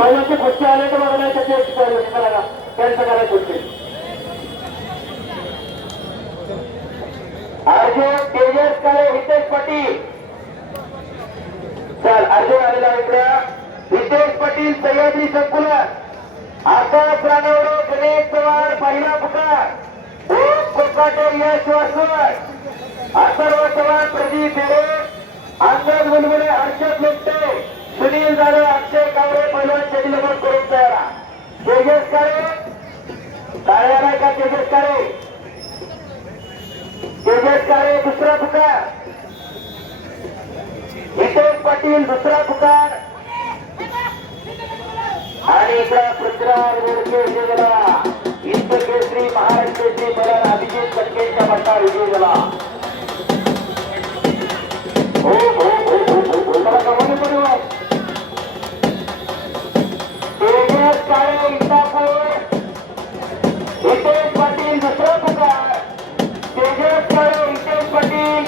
पहिल्याचे खुर्ची आले तर बघा नाही त्याची करायला त्यांचं करायला खुर्ची अर्जुन तेजस काळे हितेश पाटील चल अर्जुन आलेला इकडे हितेश पाटील सह्याद्री संकुलन आकाश रानवडे गणेश चव्हाण पहिला पुकार ओम कोकाटे यश वासवड अथर्व चव्हाण प्रदीप बेरे अंगद बुलबुले हर्षद लोकटे सुनील जाधव अक्षय कावरे पहिलवान शेती नंबर करून तयारा तेजस काळे काळे आलाय का तेजस काळे तेजस काळे दुसरा पुकार हितेश पाटील दुसरा पुकार आणि इकडा पृथ्वीराज मोडके विजय झाला इंद्र केसरी महाराष्ट्र केसरी बलान अभिजित कटकेच्या मठावर विजय झाला हो हो हो हो हो मला कमाने पडलो तेजस काळे इंदापूर हितेश पाटील दुसरा पुकार तेजस काळे हितेश पाटील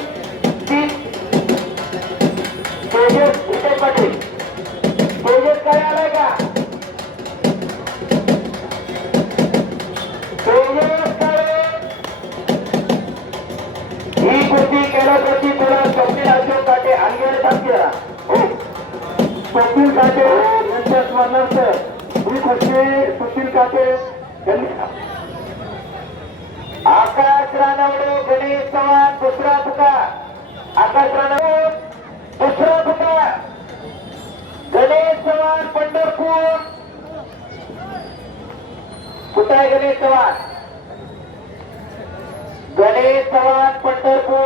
तेजस हितेश पाटील तेजस काळे आलाय का तेजस काळे ही कृती केल्याप्रती तुला स्वप्नील अशोक काटे अंगेर थांबला हो स्वप्नील काटे यांच्या स्मरणार्थ ही कृती सुशील काटे यांनी आकाश रानवडे गणेश चव्हाण दुसरा पुकार आकाश रानवडे दुसरा पुकार गणेश चव्हाण पंढरपूर कुठे आहे गणेश चव्हाण पंढरपूर